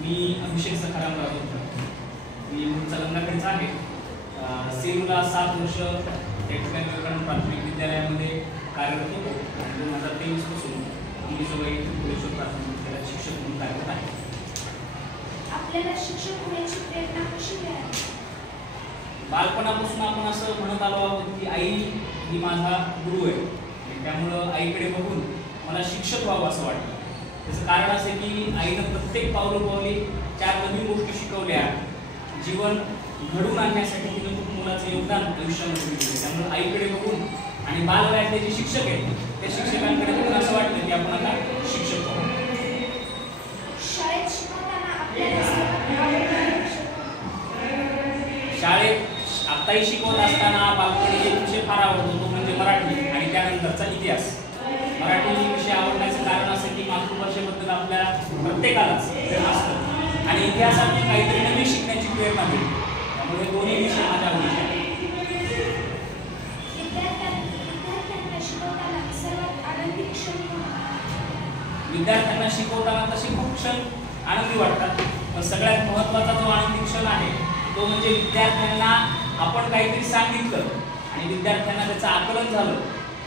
मी अभिषेक सखाराम राजोकर, मी मूळचा गंगाखेडचा आहे. सेलूला 7 वर्ष टेक्निकल विवेकानंद प्राथमिक विद्यालयामध्ये कार्यरत होतो आणि 2023 पासून अंबिजोगाई पुरेश्वर प्राथमिक विद्यालयात शिक्षक म्हणून कार्यरत आहे. आपल्याला शिक्षक होण्याची प्रेरणा कशी मिळाली? बालपणापासून आपण असं म्हणत आलो आहोत की आई ही माझा गुरु आहे, त्यामुळं आईकडे बघून मला शिक्षक व्हावं असं वाटतं. त्याचं कारण असं की आईनं प्रत्येक पावलोपावली 4 नवीन गोष्टी शिकवल्या. जीवन घडवून आणण्यासाठी तिनं खूप मोलाचं योगदान आयुष्यामध्ये दिलं. त्यामुळे आईकडे बघून आणि बालवयातले जे शिक्षक आहेत त्या शिक्षकांकडे बघून असं वाटलं की आपण आता शिक्षक व्हावं. शाळेत शिकवताना आपल्याला सर्वात आवडणारा विषय? शाळेत आत्ताही शिकवत असताना बालपणी एक विषय फार आवडतो, तो म्हणजे मराठी आणि त्यानंतरचा इतिहास. मराठी विषय आवडण्याचं कारण असं की मातृभाषेबद्दल आपल्या प्रत्येकालाच प्रेम असतं आणि इतिहासातून काहीतरी नवीन शिकण्याची प्रेरणा मिळते. त्यामुळे दोन्ही विषय माझ्या आवडीचे आहेत. विद्यार्थ्यांना शिकवताना सर्वात आनंदी क्षण कोणता? विद्यार्थ्यांना शिकवताना तसे खूप क्षण आनंदी वाटतात, पण सगळ्यात महत्त्वाचा जो आनंदी क्षण आहे तो म्हणजे विद्यार्थ्यांना आपण काहीतरी सांगितलं आणि विद्यार्थ्यांना त्याचं आकलन झालं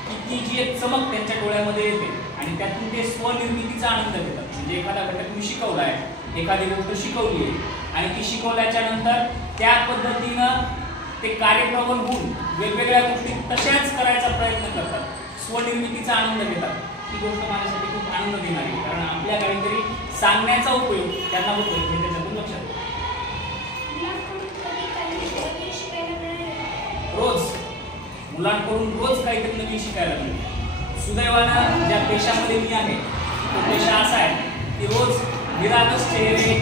की ती जी एक चमक त्यांच्या डोळ्यामध्ये येते आणि त्यातून ते स्वनिर्मितीचा आनंद घेतात. म्हणजे एखादा घटक मी शिकवला आहे, एखादी गोष्ट शिकवली आहे आणि ती शिकवल्याच्या नंतर त्या पद्धतीनं ते कार्यप्रवण होऊन वेगवेगळ्या गोष्टी तशाच करायचा प्रयत्न करतात, स्वनिर्मितीचा आनंद घेतात. ही गोष्ट माझ्यासाठी खूप आनंद देणारी, कारण आपल्या काहीतरी सांगण्याचा उपयोग त्यांना होतो हे त्याच्यातून लक्षात येतं. रोज मुलांकडून रोज काहीतरी नवीन शिकायला मिळतं. सुदैवानं ज्या पेशामध्ये मी आहे तो पेशा असा आहे की रोज निरागस चेहरे,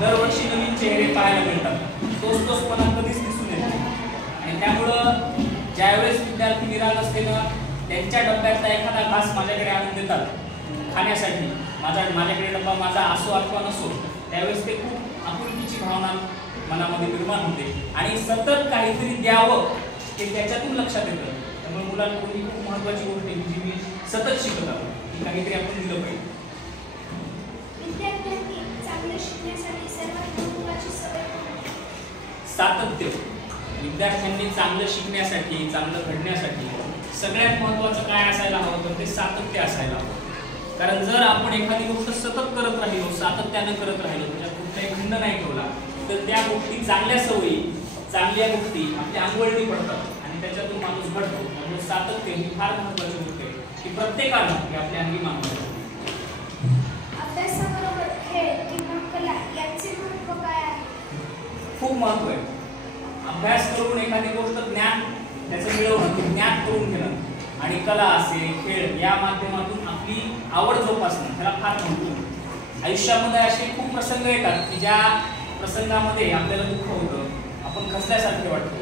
दरवर्षी नवीन चेहरे पाहायला मिळतात. तोचपणा कधीच दिसून येत नाही आणि त्यामुळं ज्यावेळेस विद्यार्थी निरागसतेनं त्यांच्या डब्यातला एखादा घास माझ्याकडे आणून देतात खाण्यासाठी, माझ्याकडे डब्बा माझा असो अथवा नसो, त्यावेळेस ते खूप आपुलकीची भावना मनामध्ये निर्माण होते आणि सतत काहीतरी द्यावं हे त्याच्यातून लक्षात येतं. त्यामुळे मुलांकडून ही खूप महत्त्वाची गोष्ट आहे जी मी सतत शिकत आलो की काहीतरी आपण दिलं पाहिजे. विद्यार्थ्यांनी चांगलं शिकण्यासाठी सर्वात महत्त्वाची सवय कोणती? सातत्य. विद्यार्थ्यांनी चांगलं शिकण्यासाठी, चांगलं घडण्यासाठी सगळ्यात महत्त्वाचं काय असायला हवं तर ते सातत्य असायला हवं. कारण जर आपण एखादी गोष्ट सतत करत राहिलो, सातत्यानं करत राहिलो, त्याच्यात कुठलाही खंड नाही ठेवला तर त्या गोष्टी, चांगल्या सवयी, चांगल्या गोष्टी आपल्या अंगवळणी पडतात आणि त्याच्यातून माणूस घडतो. त्यामुळे सातत्य ही फार महत्त्वाची गोष्ट आहे की प्रत्येकाला हे आपल्या अंगी मानवायचं. अभ्यासाबरोबर खेळ किंवा कला याचे महत्त्व काय आहे? खूप महत्त्व आहे. अभ्यास करून एखादी गोष्ट ज्ञान त्याचं मिळवणं, ज्ञान करून घेणं आणि कला असेल, खेळ या माध्यमातून आपली आवड जोपासणं त्याला फार महत्त्व आहे. आयुष्यामध्ये असे खूप प्रसंग येतात की ज्या प्रसंगामध्ये आपल्याला दुःख होतं, आपण खचल्यासारखे वाटतो,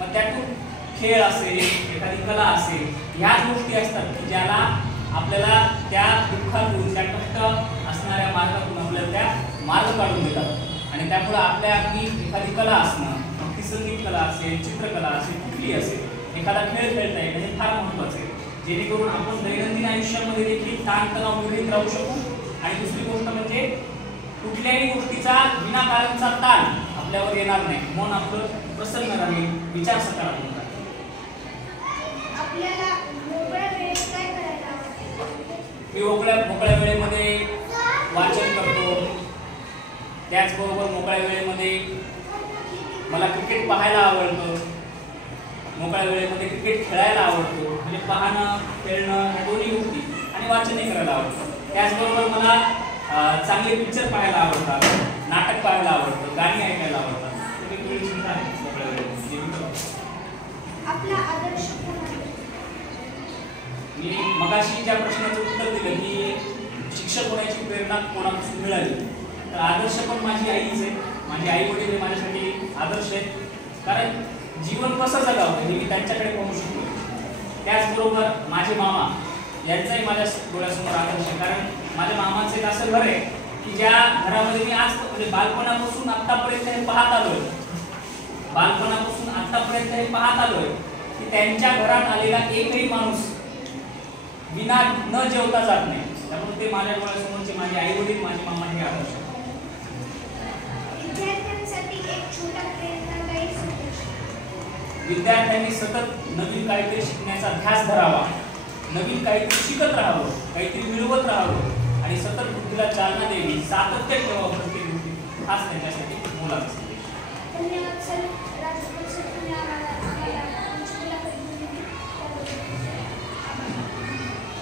मग त्यातून खेळ असेल, एखादी कला असेल, ह्या गोष्टी असतात की ज्याला आपल्याला त्या दुःखातून, त्या कष्ट असणाऱ्या मार्गातून आपल्याला त्या मार्ग काढून देतात आणि त्यामुळे आपल्या अगदी एखादी कला असणं, मग ती संगीत कला असेल, चित्रकला असेल, कुठली असेल, एखादा खेळ खेळता येईल हे फार महत्त्वाचं आहे, जेणेकरून आपण दैनंदिन आयुष्यामध्ये देखील ताणतणाव विरहित राहू शकू. आणि दुसरी गोष्ट म्हणजे कुठल्याही गोष्टीचा विनाकारणचा ताण आपल्यावर येणार नाही, मन आपलं प्रसन्न राहील, विचार सकारात्मक राहील. आपल्याला मोकळ्या वेळेत काय करायला आवडते? मी मोकळ्या वेळेमध्ये वाचन करतो. त्याचबरोबर मोकळ्या वेळेमध्ये मला क्रिकेट पाहायला आवडतं. मोकळ्या वेळेमध्ये क्रिकेट खेळायला आवडतो. म्हणजे पाहणं, खेळणं ह्या दोन्ही गोष्टी आणि वाचनही करायला आवडतं. त्याचबरोबर मला चांगले पिक्चर पाहायला आवडतात, नाटक पाहायला आवडतं, गाणी ऐकायला आवडतात. आपला आदर्श कोण आहे? मी मगाशी ज्या प्रश्नाचं उत्तर दिलं की शिक्षक होण्याची प्रेरणा कोणापासून मिळाली, तर आदर्श पण माझी आईच आहे. माझी आई वडील हे माझ्यासाठी आदर्श आहेत, कारण जीवन कसं जगावं हे मी त्यांच्याकडे पाहू शकतो. त्याचबरोबर माझे मामा यांचाही माझ्या डोळ्यासमोर आदर्श आहे, कारण माझ्या मामाचं एक असं घर आहे की ज्या घरामध्ये मी आज म्हणजे बालपणापासून आत्तापर्यंत हे पाहत आलोय, की त्यांच्या घरात आलेला एकही माणूस विना न जेवता जात नाही. त्यामुळे ते माझ्या डोळ्यासमोरचे माझे आई वडील, माझे मामा हे आदर्श. विद्यार्थ्यांसाठी एक छोटा प्रेरणादायी संदेश. विद्यार्थ्यांनी सतत नवीन काहीतरी शिकण्याचा ध्यास धरावा, नवीन काहीतरी शिकत राहावं, काहीतरी मिळवत राहावं आणि सतत बुद्धीला चालना द्यावी, सातत्य ठेवावं प्रत्येक गोष्टीत. हाच त्यांच्यासाठी मोलाचा